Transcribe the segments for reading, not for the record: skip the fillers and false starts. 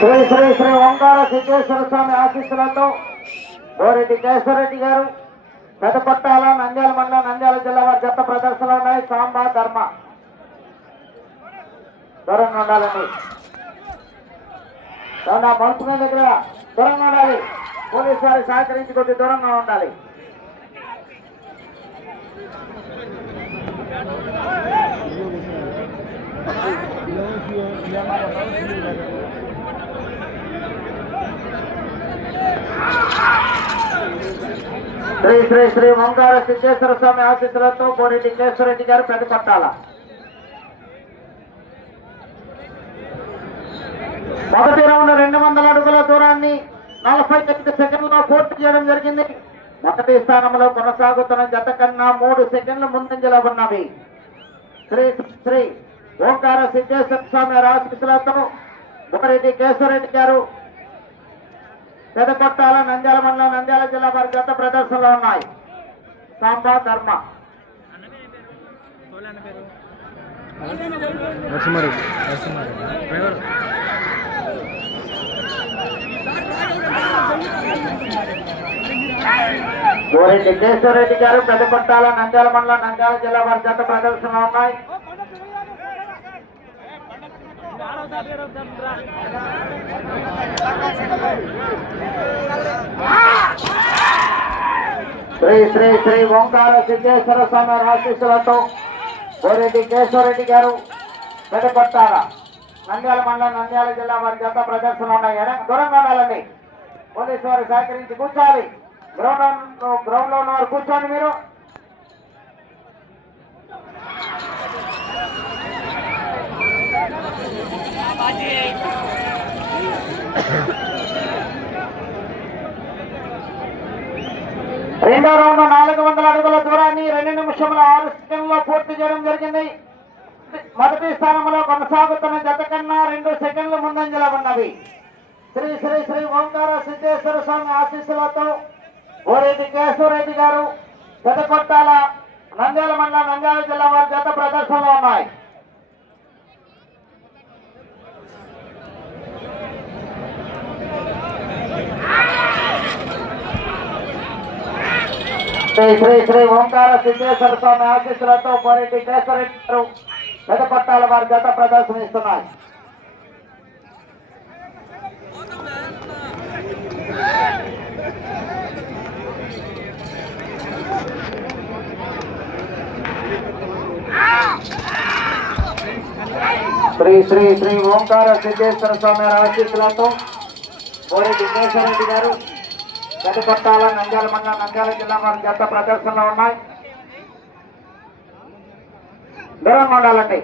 శ్రీ శ్రీ శ్రీ ఓంకార సిద్ధేశ్వర స్వామి ఆశీస్సులతో బోరెడ్డి కేశవరెడ్డి గారు పెదపట్టాల నంద్యాల మండలం నంద్యాల జిల్లా వారి జత ప్రదర్శనలు ఉన్నాయి. సాంబా ధర్మ దూరంగా ఉండాలండి. మనుషుల దగ్గర దూరంగా ఉండాలి. పోలీసు వారి సహకరించి కొద్ది దూరంగా ఉండాలి. శ్రీ శ్రీ శ్రీ ఓంకార సిద్ధేశ్వర స్వామి ఆశీస్సులతో బోరెడ్డి కేశవరెడ్డి గారు పెదపట్టాల. మొదటి రౌండ్ 200 అడుగుల దూరాన్ని 45 సెకండ్లలో పూర్తి చేయడం జరిగింది. మొదటి స్థానంలో కొనసాగుతున్న జత కన్నా 3 సెకండ్ల ముందంజలో ఉన్నవి. శ్రీ శ్రీ ఓంకార సిద్ధేశ్వర స్వామి ఆశీస్సులతో బోరెడ్డి కేశవరెడ్డి గారు పెదపట్టాల నంద్యాల మండలం నంద్యాల జిల్లా వారి జత ప్రదర్శనలో ఉన్నాయి. సాంబా ధర్మ బోరెడ్డి కేశవరెడ్డి గారు పెదపట్టాల నంద్యాల మండలం నంద్యాల జిల్లా వారి జత ప్రదర్శనలో ఉన్నాయి. శ్రీ శ్రీ శ్రీ ఓంకార సిద్ధేశ్వర స్వామి ఆశీస్సులతో బోరెడ్డి కేశవరెడ్డి గారు పెదపట్టాల నంద్యాల మండలం నంద్యాల జిల్లా వారి జత ప్రదర్శన ఉన్నాయి. దూరంగా ఉండాలండి. పోలీసు వారు సహకరించి కూర్చోాలి. గ్రౌండ్ లో ఉన్నవారు కూర్చోండి. మీరు రెండో రౌండ్ 400 అడుగుల దూరాన్ని 2 నిమిషముల 6 సెకండ్లో పూర్తి చేయడం జరిగింది. మొదటి స్థానంలో కొనసాగుతున్న జత కన్నా 2 సెకండ్ల ముందంజలో ఉన్నవి. శ్రీ శ్రీ శ్రీ ఓంకార సిద్ధేశ్వర స్వామి ఆశీస్సులతో బోరెడ్డి కేశవరెడ్డి గారు పెదపట్టాల నంద్యాల మండలం నంద్యాల జిల్లా వారి జత ప్రదర్శనలో ఉన్నాయి. శ్రీ శ్రీ శ్రీ ఓంకార సిద్ధేశ్వర స్వామి ఆశీస్సులతో బోరెడ్డి కేశవరెడ్డి గారు పెదపట్టాల వారి జత ప్రదర్శనిస్తున్నాయి. శ్రీ శ్రీ శ్రీ ఓంకార సిద్ధేశ్వర స్వామి ఆశీస్సులతో బోరెడ్డి కేశవరెడ్డి గారు పెదపట్టాల నంద్యాల మండలం నంద్యాల జిల్లా వారి జత ప్రదర్శనలో ఉన్నాయి. దూరంగా ఉండాలండి.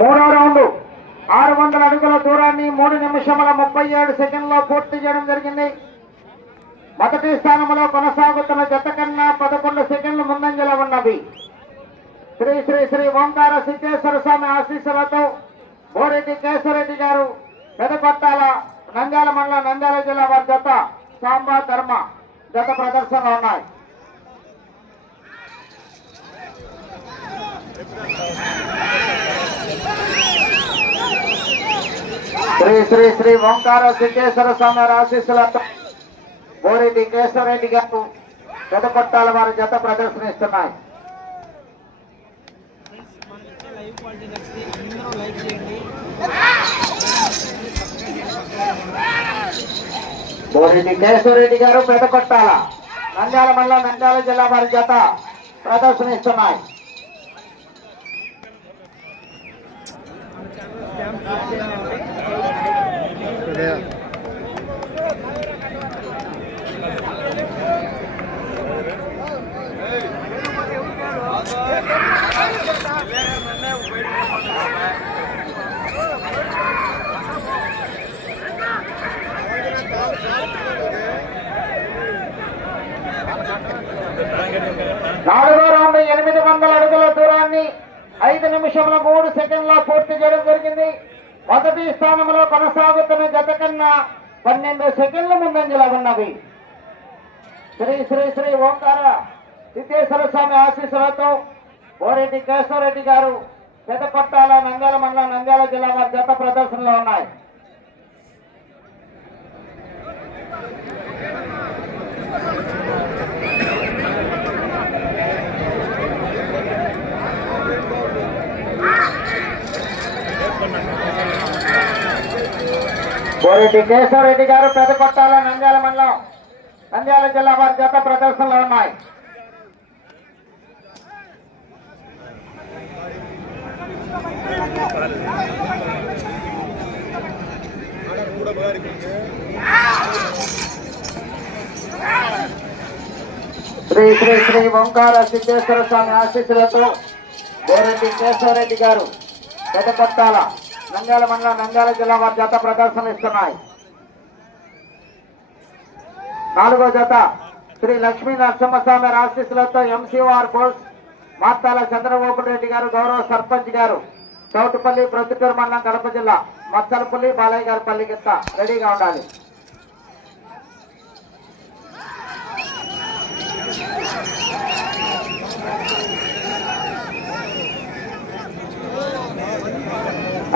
మూడో రౌండ్ 600 అడుగుల దూరాన్ని 3 నిమిషముల 37 సెకండ్లో పూర్తి చేయడం జరిగింది. మొదటి స్థానంలో కొనసాగుతున్న జత కన్నా 11 సెకండ్లు ముందంజలో ఉన్నవి. శ్రీ శ్రీ శ్రీ ఓంకార సిద్ధేశ్వర స్వామి ఆశీస్సులతో బోరెడ్డి కేశవరెడ్డి గారు పెదపట్టాల నంద్యాల మండలం నంద్యాల జిల్లా వారి జత సాంబా ధర్మ జత ప్రదర్శనలో ఉన్నాయి. శ్రీ శ్రీ శ్రీ ఓంకార సిద్ధేశ్వర స్వామి ఆశీస్సులతో బోరెడ్డి కేశవరెడ్డి గారు పెదపట్టాల వారి జత ప్రదర్శనిస్తున్నాయి. బోరెడ్డి కేశవరెడ్డి గారు పెదపట్టాల నంద్యాల మండలం నంద్యాల జిల్లా వారి జత ప్రదర్శనిస్తున్నాయి. నిమిషముల 3 సెకండ్లో పూర్తి చేయడం జరిగింది. మొదటి స్థానంలో కొనసాగుతున్న జత కన్నా 12 సెకండ్ల ముందంజలో ఉన్నవి. శ్రీ శ్రీ శ్రీ ఓంకార సిద్ధేశ్వర స్వామి ఆశీస్సులతో బోరెడ్డి కేశవరెడ్డి గారు పెదపట్టాల నంద్యాల మండలం నంద్యాల జిల్లా వారి జత ప్రదర్శనలో ఉన్నాయి. బోరెడ్డి కేశవరెడ్డి గారు పెదపట్టాల నంద్యాల మండలం నంద్యాల జిల్లా వారి జత ప్రదర్శనలో ఉన్నాయి. శ్రీ శ్రీ శ్రీ ఓంకార సిద్ధేశ్వర స్వామి ఆశీస్సులతో బోరెడ్డి కేశవరెడ్డి గారు పెదపట్టాల నంద్యాల మండలం నంద్యాల జిల్లా వారి జత ప్రదర్శన ఇస్తున్నాయి. 4వ జత శ్రీ లక్ష్మీ నరసింహస్వామి ఆశీస్సులతో ఎంసీఆర్ బోస్ మార్తాల చంద్రబాబు రెడ్డి గారు గౌరవ సర్పంచ్ గారు చౌటుపల్లి ప్రొద్దుటూరు మండలం కడప జిల్లా మచ్చలపల్లి బాలయ్య గారి పల్లి కింద రెడీగా ఉండాలి.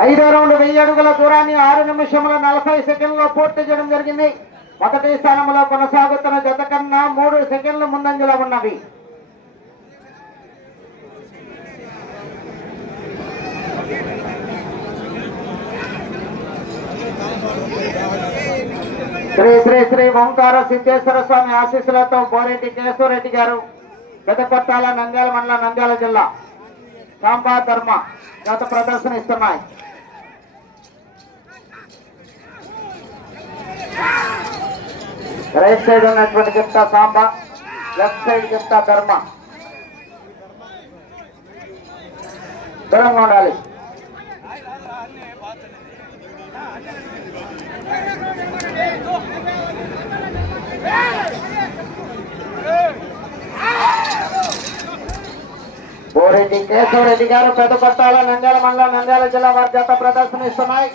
ఐదో రౌండ్ 1000 అడుగుల దూరాన్ని 6 నిమిషముల 40 సెకండ్లో పూర్తి చేయడం జరిగింది. మొదటి స్థానంలో కొనసాగుతున్న జత కన్నా 3 సెకండ్ల ముందంజలో ఉన్నవి. శ్రీ శ్రీ శ్రీ ఓంకార సిద్ధేశ్వర స్వామి ఆశీస్సులతో బోరెడ్డి కేశవరెడ్డి గారు పెదపట్టాల నంద్యాల మండలం నంద్యాల జిల్లా సాంబా ధర్మ గత ప్రదర్శన ఇస్తున్నాయి. రైట్ సైడ్ ఉన్నటువంటి గిఫ్తా సాంబా, లెఫ్ట్ సైడ్ గిఫ్తా ధర్మ. దూరంగా ఉండాలి. బోరెడ్డి కేశవరెడ్డి గారు పెదపట్టాల నంద్యాల మండలం నంద్యాల జిల్లా వారి జత ప్రదర్శన ఇస్తున్నాయి.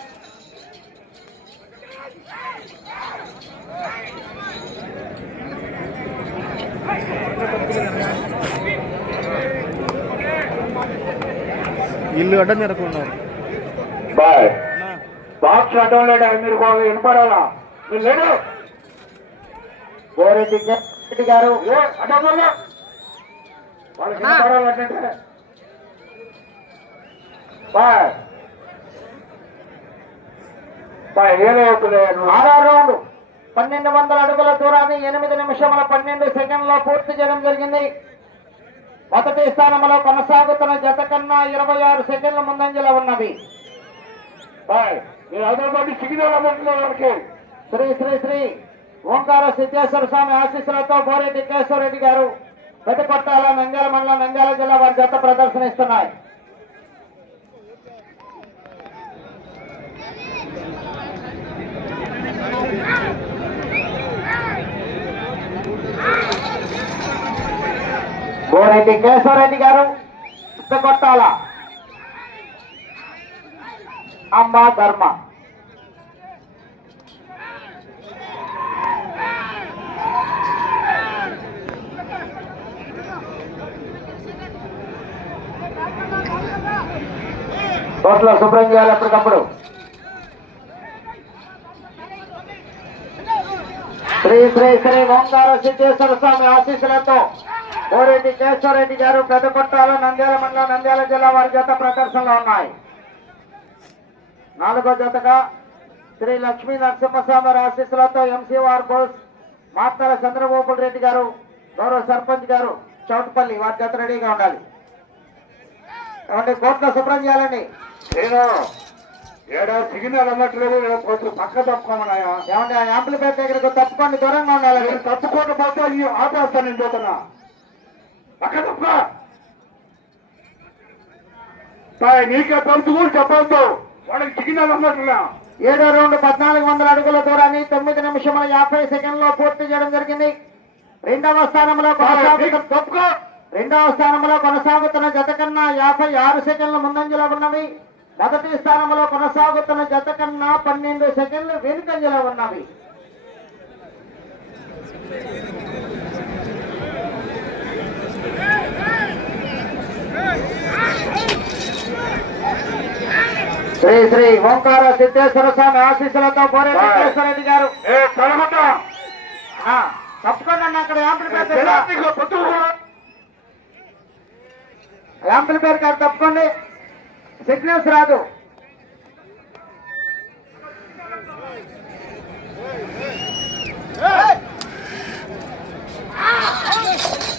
ఇల్లు అడ్డం జరగకున్నారు బాయ్ బాక్స్ అడ్డం లేడా మీరు వినపడాలా మీరు లేడు. బోరెడ్డి కేశవరెడ్డి గారు అడ్డం వల్ల వాళ్ళకి వినపడాలంటే బాయ్ బాయ్ ఏమవుతుంది. 6వ రౌండ్ 1200 అడుగుల దూరాన్ని 8 నిమిషముల 12 సెకండ్లో పూర్తి చేయడం జరిగింది. మొదటి స్థానంలో కొనసాగుతున్న జత కన్నా 26 సెకండ్ల ముందంజలో ఉన్నవి. శ్రీ శ్రీ శ్రీ ఓంకార సిద్ధేశ్వర స్వామి ఆశీస్సులతో బోరెడ్డి కేశవరెడ్డి గారు పెదపట్టాల నంద్యాల మండలం నంద్యాల జిల్లా వారి జత ప్రదర్శన ఇస్తున్నాయి. బోరెడ్డి కేశవరెడ్డి గారు పెదపట్టాల అంబా ధర్మ. తోటలో శుభ్రం చేయాలి ఎప్పటికప్పుడు. శ్రీ శ్రీ శ్రీ ఓంకార సిద్ధేశ్వర స్వామి ఆశీస్సులతో బోరెడ్డి కేశవరెడ్డి గారు పెదపట్టాల నంద్యాల మండలం నంద్యాల జిల్లా వారి జత ప్రదర్శనలో ఉన్నాయి. 4వ జతగా శ్రీ లక్ష్మీ నరసింహస్వామి ఆశీస్సులతో ఎంసీఆర్ బోస్ మార్తాల చంద్రబాబు రెడ్డి గారు గౌరవ సర్పంచ్ గారు చౌటుపల్లి వారి జత రెడీగా ఉండాలి. ఏమంటే కోర్టులో శుభ్రం చేయాలండి. నేను ఏడా సిగ్నల్ అన్నట్లేదు కొంచెం పక్క తప్పుకోమన్నాయా. ఏమంటే యాంప్లిఫైర్ దగ్గరకు తప్పుకోండి, దూరంగా ఉండాలండి. నేను తప్పుకోండి పోతే ఆపేస్తాను. నేను చూస్తున్నా పక్క తప్పుకో. నీకే తెలుసు కూడా చెప్పొద్దు. వాళ్ళకి సిగ్నల్ అన్నట్లుగా 7వ రౌండ్ 1400 అడుగుల దూరాన్ని 9 నిమిషముల 50 సెకండ్లో పూర్తి చేయడం జరిగింది. 2వ స్థానంలో తప్పుకో. రెండవ స్థానంలో కొనసాగుతున్న జత కన్నా 56 సెకండ్లు ముందంజలో ఉన్నవి. మొదటి స్థానంలో కొనసాగుతున్న జత కన్నా 12 సెకండ్లు వెనుకంజలో ఉన్నవి. శ్రీ శ్రీ ఓంకార సిద్ధేశ్వర స్వామి ఆశీస్సులతో పోరెడ్డి కేశవరెడ్డి గారు తప్పకుండా అక్కడ యాంప్లిఫైర్ గారు తప్పకండి, సిగ్నల్స్ రాదు.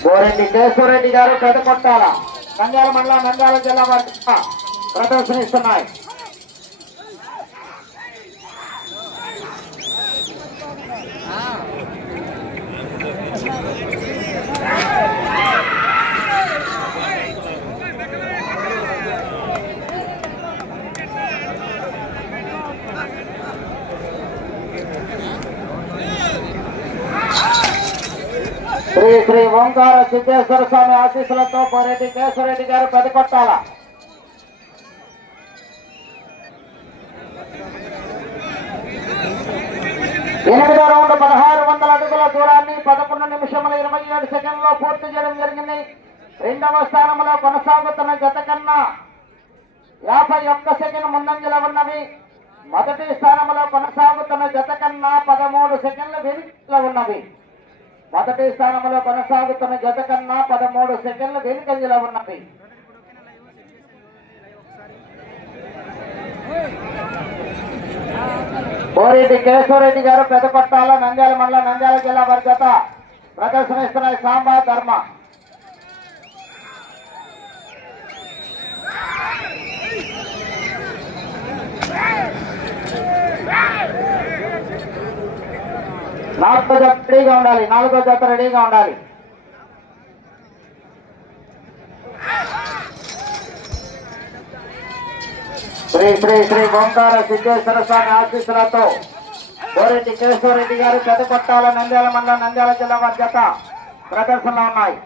పోరెడ్డి కేశవరెడ్డి గారు పెదకొట్టాల నంద్యాల మండలం నంద్యాల జిల్లా వారి ప్రదర్శనిస్తున్నాయి. శ్రీ శ్రీ ఓంకార సిద్ధేశ్వర స్వామి ఆశీస్సులతో పోరెడ్డి కేశవరెడ్డి గారు పెదకొట్టాల. ఎనిమిదో రౌండ్ 1600 అడుగుల దూరాన్ని 11 నిమిషముల 27 సెకండ్లో పూర్తి చేయడం జరిగింది. రెండవ స్థానంలో కొనసాగుతున్న జత కన్నా 51 సెకండ్ ముందంజలో ఉన్నవి. మొదటి స్థానంలో కొనసాగుతున్న జత కన్నా 13 సెకండ్లు వెనుకలో ఉన్నవి. మొదటి స్థానంలో కొనసాగుతున్న జత కన్నా 13 సెకండ్లు వెనుకంజలో ఉన్నవి. పోరెడ్డి కేశవరెడ్డి గారు పెదకొట్టాల నంద్యాల మండలం నంద్యాల జిల్లా వారి జత ప్రదర్శనిస్తున్నాయి. సాంబా ధర్మ నాలుగో జత రెడీగా ఉండాలి. నాలుగో జత రెడీగా ఉండాలి. శ్రీ శ్రీ శ్రీ ఓంకార సిద్ధేశ్వర స్వామి ఆశీస్సులతో పోరెడ్డి కేశవరెడ్డి గారు పెదకొట్టాల నంద్యాల మండలం నంద్యాల జిల్లా వారి జత ప్రదర్శనలో ఉన్నాయి.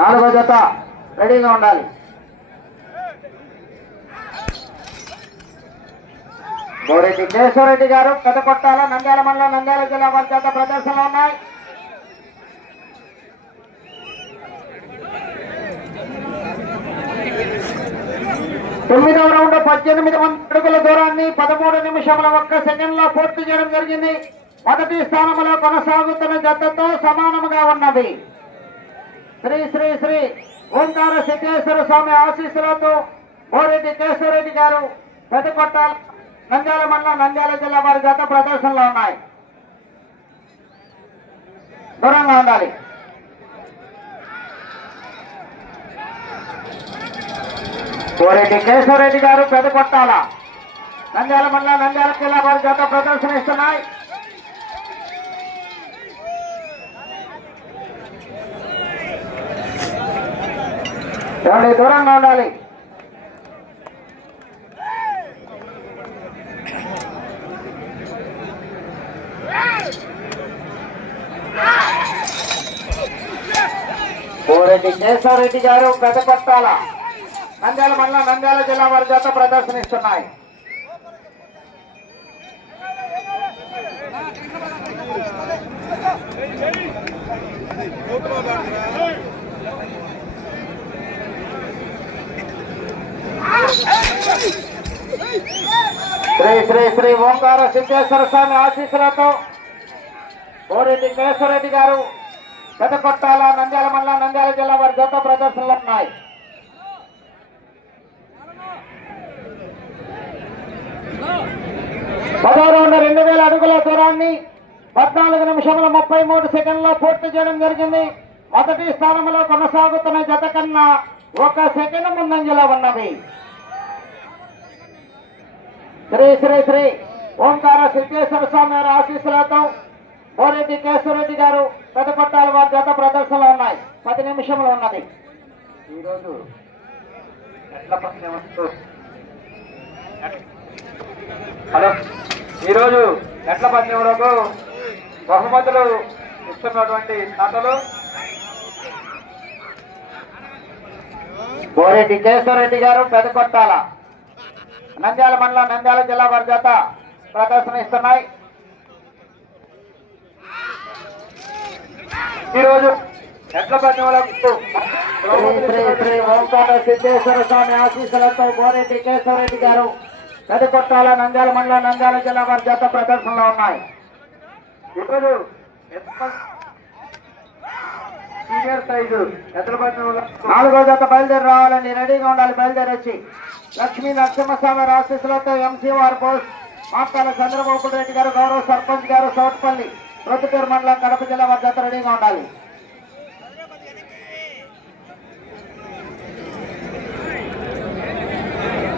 నాలుగో జత రెడీగా ఉండాలి. పోరెడ్డి కేశవరెడ్డి గారు పెదకొట్టాల నంద్యాల మండలం నంద్యాల జిల్లా వారి జత ప్రదర్శనలో ఉన్నాయి. తొమ్మిదవ రౌండ్ 1800 అడుగుల దూరాన్ని 13 నిమిషముల 1 సెకండ్లో పూర్తి చేయడం జరిగింది. మొదటి స్థానంలో కొనసాగుతున్న జతతో సమానముగా ఉన్నది. శ్రీ శ్రీ శ్రీ ఓంకార సిద్ధేశ్వర స్వామి ఆశీస్సులతో పోరెడ్డి కేశవరెడ్డి గారు పెదకొట్టాల నంద్యాల మండలం నంద్యాల జిల్లా వారి జత ప్రదర్శనలో ఉన్నాయి. దూరంగా ఉండాలి. పోరెడ్డి కేశవరెడ్డి గారు పెదకొట్టాల నంద్యాల మండలం నంద్యాల జిల్లా వారి జత ప్రదర్శనిస్తున్నాయి. దూరంగా ఉండాలి. పోరెడ్డి కేశవరెడ్డి గారు పెదకొట్టాల నంద్యాల మండలం నంద్యాల జిల్లా వారి జత ప్రదర్శనిస్తున్నాయి. శ్రీ శ్రీ శ్రీ ఓంకార సిద్ధేశ్వర స్వామి ఆశీస్సులతో పోరెడ్డి కేశవరెడ్డి గారు పెదకొట్టాల నంద్యాల మండలం నంద్యాల జిల్లా వారి జత ప్రదర్శనలు ఉన్నాయి. రౌండ్ 2000 అడుగుల దూరాన్ని 14 నిమిషముల 33 సెకండ్లో పూర్తి చేయడం జరిగింది. మొదటి స్థానంలో కొనసాగుతున్న జత కన్నా 1 సెకండ్ ముందంజలో ఉన్నది. శ్రీ శ్రీ శ్రీ ఓంకార సిద్ధేశ్వర స్వామి వారి ఆశీస్సులతో పోరెడ్డి కేశవరెడ్డి గారు పెదకొట్టాల వారి జత ప్రదర్శనలో ఉన్నాయి. 10 నిమిషంలో ఉన్నది. ఈరోజు హలో, ఈరోజు ఎట్ల పందెంలకు బహుమతులు ఇస్తున్నటువంటి దాతలు బోరెడ్డి కేశవరెడ్డి గారు పెదకొట్టాల నంద్యాల మండలం నంద్యాల జిల్లా వారి చేత ప్రదర్శన ఇస్తున్నాయి. ఈరోజు ఎట్ల పందెంలకు శ్రీ శ్రీ ఓంకార సిద్ధేశ్వర స్వామి ఆశీస్సులతో బోరెడ్డి కేశవరెడ్డి గారు పెదకొట్టాల నంద్యాల మండలం నంద్యాల జిల్లా వారి చేత ప్రదర్శనలో ఉన్నాయి. ఈరోజు సీనియర్ సైజు ఎట్ల పందెంలకు 4వ జత బయలుదేరి రావాలని రెడీగా ఉండాలి. బయలుదేరి వచ్చి లక్ష్మీ నరసింహస్వామి ఆశీస్సులతో ఎంసీఆర్ పోస్ట్ మాట్లాడ చంద్రబాబు రెడ్డి గారు గౌరవ సర్పంచ్ గారు సౌట్పల్లి ప్రొద్దుటూరు మండలం కడప జిల్లా వారి జత రెడీగా ఉండాలి.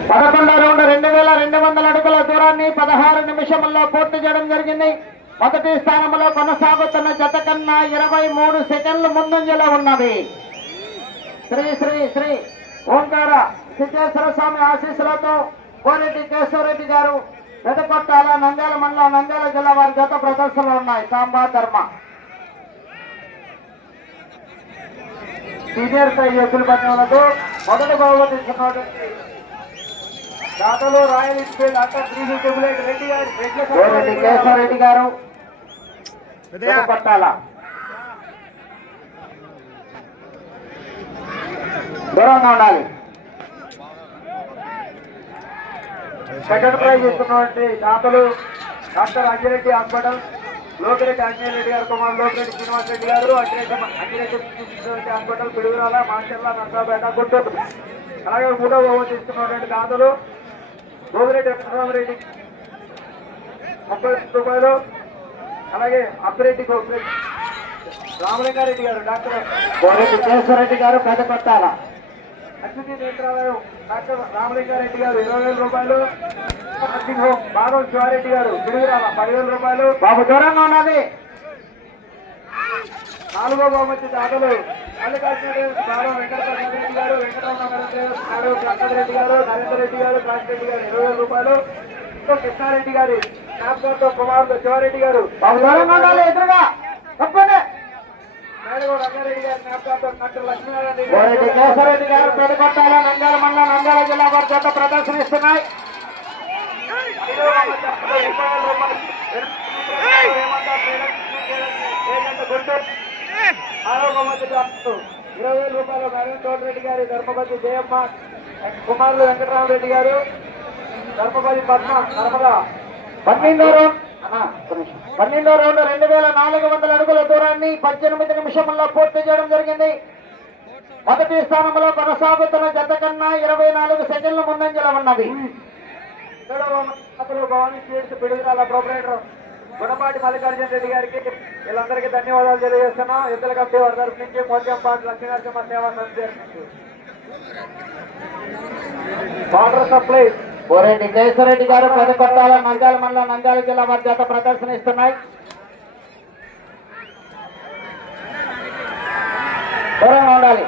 పదకొండవ రౌండ్ 2200 అడుగుల దూరాన్ని 16 నిమిషముల్లో పూర్తి చేయడం జరిగింది. మొదటి స్థానంలో కొనసాగుతున్న జత కన్నా 23 సెకండ్లు ముందంజలో ఉన్నది. శ్రీ శ్రీ శ్రీ ఓంకార సిద్ధేశ్వర స్వామి ఆశీస్సులతో కోరెడ్డి కేశవరెడ్డి గారు పెదకొట్టాల నంద్యాల మండలం నంద్యాల జిల్లా వారి జత ప్రదర్శనలు ఉన్నాయి. సాంబా ధర్మ సీనియర్ సైజు ఎద్దుల పందెంలకు మొదటి బహుమతి ఇస్తున్నటువంటి దాతలు Royal Enfield doctor Shri Reddy గారు కోరెడ్డి కేశవరెడ్డి గారు పెదకొట్టాల దూరంగా ఉండాలి. సెకండ్ ప్రైజ్ ఇస్తున్నటువంటి దాతలు డాక్టర్ అంజిరెడ్డి హాస్పిటల్ లోకిరెడ్డి అంజనేరెడ్డి గారు కుమార్ లోకిరెడ్డి శ్రీనివాస్ రెడ్డి గారు అంజిరెడ్డి హాస్పిటల్ పిడుగురాల మాచర్ల నర్సాపేట గుంటూరు. అలాగే 3వ బహుమతి ఇస్తున్నటువంటి దాతలు గోవిరెడ్డి వెంకటరామరెడ్డి 30 రూపాయలు. అలాగే అప్పిరెడ్డి రామలింగారెడ్డి గారు డాక్టర్ కోరెడ్డి కేశవరెడ్డి గారు పెదకొట్టాల అతిథి నేత్రాలయం డాక్టర్ రామలింగారెడ్డి గారు 20,000 రూపాయలు. నర్సింగ్ హోమ్ బాగం శివారెడ్డి గారు పిడుగురాల 10,000 రూపాయలు. బాబు దూరంగా ఉన్నది. 4వ బహుమతి దాతలు మల్లికార్జున బాబా వెంకటరెడ్డి గారు వెంకటరామరెడ్డి గారు నరేందర్ రెడ్డి గారు కాశిరెడ్డి గారు 20,000 రూపాయలు. కృష్ణారెడ్డి గారి జ్ఞాపకంతో కుమారుడు శివారెడ్డి గారు బాబు దూరంగా ఉండాలి. ఎదురుగా తప్పండి. మేడగూడ రంగారెడ్డి గారి జ్ఞాపకంతో డాక్టర్ లక్ష్మీనారాయణ కోరెడ్డి కేశవరెడ్డి గారు పెదకొట్టాల నంద్యాల మండలం నంద్యాల జిల్లా వారి చేత ప్రదర్శనిస్తున్నాయి. 5వ బహుమతి 30,000 రూపాయలు. గుంటూరు 6వ బహుమతి డాక్టర్ 20,000 రూపాయలు. నవీన్ తోటరెడ్డి గారి ధర్మపతి జయమ్మ కుమారులు వెంకటరామరెడ్డి గారు ధర్మపతి పద్మ నర్మదా. 12వ రౌండ్ 2400 అడుగుల దూరాన్ని 18 నిమిషంలో పూర్తి చేయడం జరిగింది. మొదటి స్థానంలో కొనసాగుతున్న జత కన్నా 24 సెకండ్ల ముందంజలో ఉన్నది. 7వ బహుమతి భవానీ స్వీట్స్ పిడుగురాల ప్రొపరేటర్ గుణపాటి మల్లికార్జున రెడ్డి గారికి వీళ్ళందరికీ ధన్యవాదాలు తెలియజేస్తున్నాం. ఎద్దుల కమిటీ వారి తరఫు నుంచి మోత్యంపాటి లక్ష్మీనరసింహ సేవా సంస్థ వాటర్ సప్లై కోరెడ్డి కేశవరెడ్డి గారు పెదకొట్టాల నంద్యాల మండలం నంద్యాల జిల్లా వారి చేత ప్రదర్శనిస్తున్నాయి. దూరంగా ఉండాలి.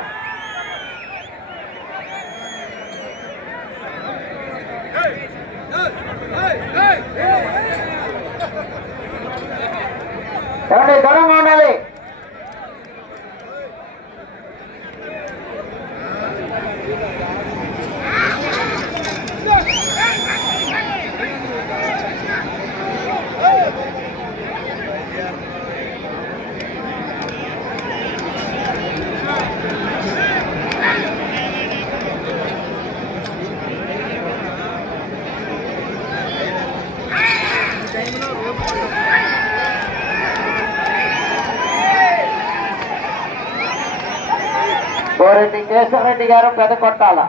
దూరంగా ఉండాలి. కోరెడ్డి కేశవరెడ్డి గారు పెదకొట్టాల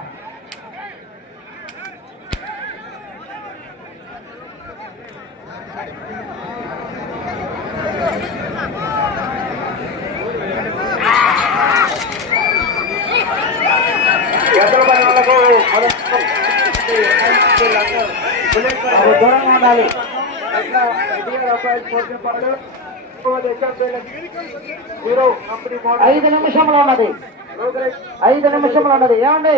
దూరంగా ఉండాలి. 5 నిమిషంలో ఉన్నది. 5 నిమిషంలో ఉన్నది. ఏమండి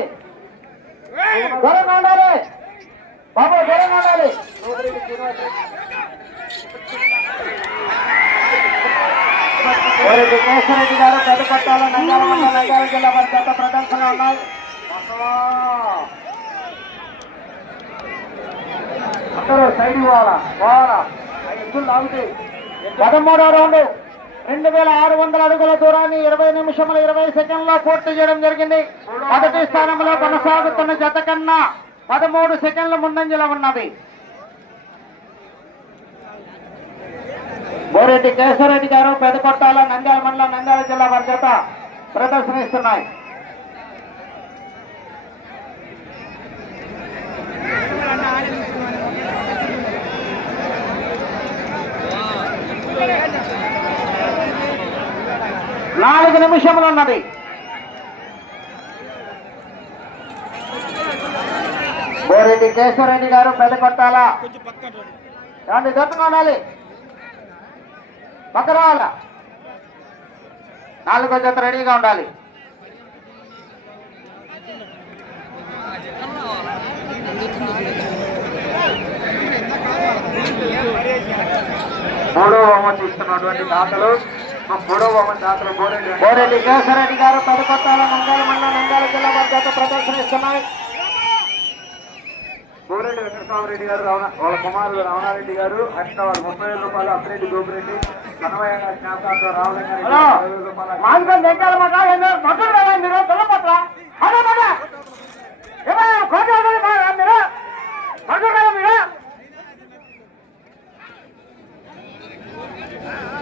దూరంగా ఉండాలి. బాబు దూరంగా ఉండాలి. లోకిరెడ్డి శ్రీనివాసరెడ్డి కోరెడ్డి కేశవరెడ్డి గారు పెద్దపట్టాల నంద్యాల మండలం నంద్యాల జిల్లా వారి జత ప్రదర్శన ఉన్నాయి. అందరూ సైడ్ పోవాలా 13వ రౌండ్ 2600 అడుగుల దూరాన్ని 20 నిమిషముల 20 సెకండ్లో పూర్తి చేయడం జరిగింది. మొదటి స్థానంలో కొనసాగుతున్న జత కన్నా 13 సెకండ్ల ముందంజలో ఉన్నది. బోరెడ్డి కేశవరెడ్డి గారు పెదకొట్టాల నంద్యాల మండలం నంద్యాల జిల్లా వారి జత ప్రదర్శనిస్తున్నాయి. నాలుగు నిమిషములు ఉన్నది. బోరెడ్డి కేశవరెడ్డి గారు పెదకొట్టాల ఏమండి దూరంగా ఉండాలి. పక్క రావాల. 4వ జత రెడీగా ఉండాలి. మూడో బహుమతి ఇస్తున్నటువంటి దాతలు బోరెడ్డి కేశవరెడ్డి గారు పెదకొట్టాల నంద్యాల మండలం నంద్యాల జిల్లా వారి జత ప్రదర్శనిస్తున్నాయి. గోరెడ్డి వెంకటరామరెడ్డి గారు వాళ్ళ కుమారుడు రమణారెడ్డి గారు అట్లా వాళ్ళు 30,000 రూపాయలు అప్పిరెడ్డి గోపిరెడ్డి కన్వయ్య గారి జ్ఞాపకాలతో రావడానికి 20,000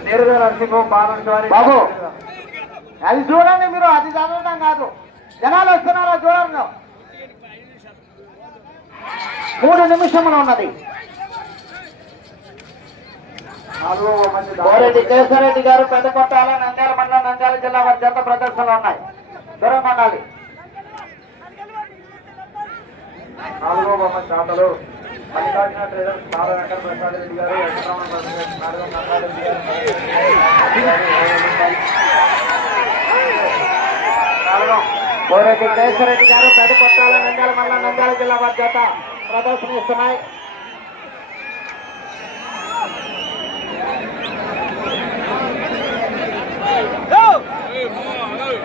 నేరుగా నరసింహం బాలన్ బాబు అది చూడండి మీరు, అది చదవడం కాదు. జనాలు వస్తున్నారో చూడండి. 3 నిమిషములు ఉన్నది. బోరెడ్డి కేశవరెడ్డి గారు పెద్దకొట్టాల నంద్యాల మండలం నంద్యాల జిల్లా వారి జత ప్రదర్శనలు ఉన్నాయి. దూరంగా ఉండాలి. 4వ బహుమతి దాతలు మల్లికార్జున ట్రేడర్స్ నారా వెంకట ప్రసాద్ రెడ్డి గారు బోరెడ్డి కేశవరెడ్డి గారు పెద్దకొట్టాల నంద్యాల మండలం నంద్యాల జిల్లా వారి జత ప్రదర్శనిస్తున్నాయి.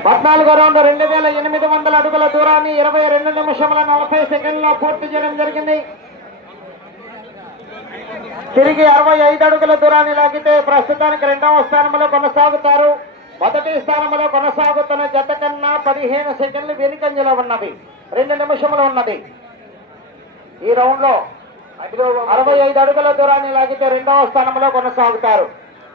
14వ రౌండ్ 2800 అడుగుల దూరాన్ని 22 నిమిషముల 40 సెకండ్లో పూర్తి చేయడం జరిగింది. తిరిగి 65 అడుగుల దూరాన్ని లాగితే ప్రస్తుతానికి 2వ స్థానంలో కొనసాగుతారు. మొదటి స్థానంలో కొనసాగుతున్న జత కన్నా 15 సెకండ్లు వెనుకంజలో ఉన్నది. 2 నిమిషములు ఉన్నది. ఈ రౌండ్ లో 65 అడుగుల దూరాన్ని లాగితే 2వ స్థానంలో కొనసాగుతారు.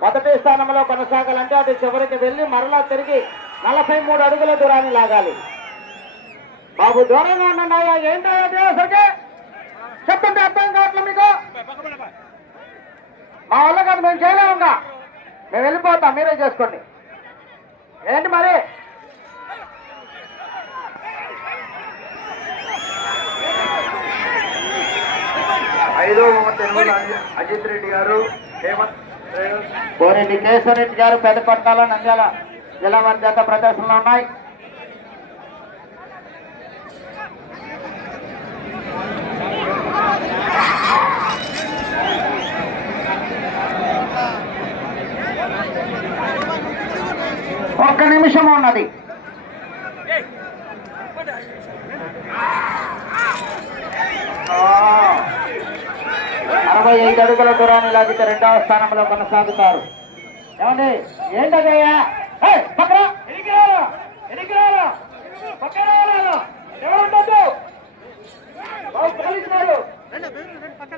మొదటి స్థానంలో కొనసాగాలంటే అది చివరికి వెళ్లి మరలా తిరిగి 43 అడుగుల దూరాన్ని లాగాలి. బాబు దూరంగా ఉన్నాయా? ఏంటో సరిగ్గా చెప్తుంటే అర్థం కావట్లేదు మీకు. మా వల్ల కాదు, మేము చేయలేముగా. మేము వెళ్ళిపోతాం, మీరే చేసుకోండి. ఏంటి మరి? ఐదో అజిత్ రెడ్డి గారు హేమంత్ బోరెడ్డి కేశవరెడ్డి గారు పెద్దపట్టాల నంద్యాల జిల్లా వారి జత ప్రదర్శనలు ఉన్నాయి. ఒక్క నిమిషం ఉన్నది. అరవై 5 అడుగుల దూరాన్ని లాగితే 2వ స్థానంలో కొనసాగుతారు. ఏమండి ఏంటయ్యా?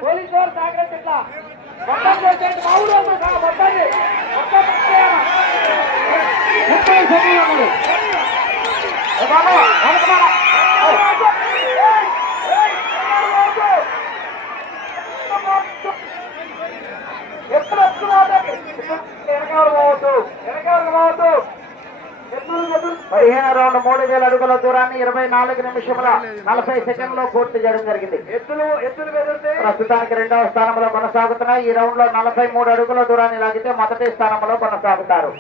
పోలీసు వారు జాగ్రత్త. ఇట్లా మొత్తం చేసేది మా ఊరు మొత్తాన్ని 30 సెకండ్లు ఉన్నది. ఎప్పుడు వస్తున్నావు? 15వ రౌండ్ 3000 అడుగుల దూరాన్ని 24 నిమిషముల 40 సెకండ్లో పూర్తి చేయడం జరిగింది. ఎత్తులు ప్రస్తుతానికి 2వ స్థానంలో కొనసాగుతున్నాయి. ఈ రౌండ్ లో 43 అడుగుల దూరాన్ని లాగితే మొదటి స్థానంలో కొనసాగుతారు.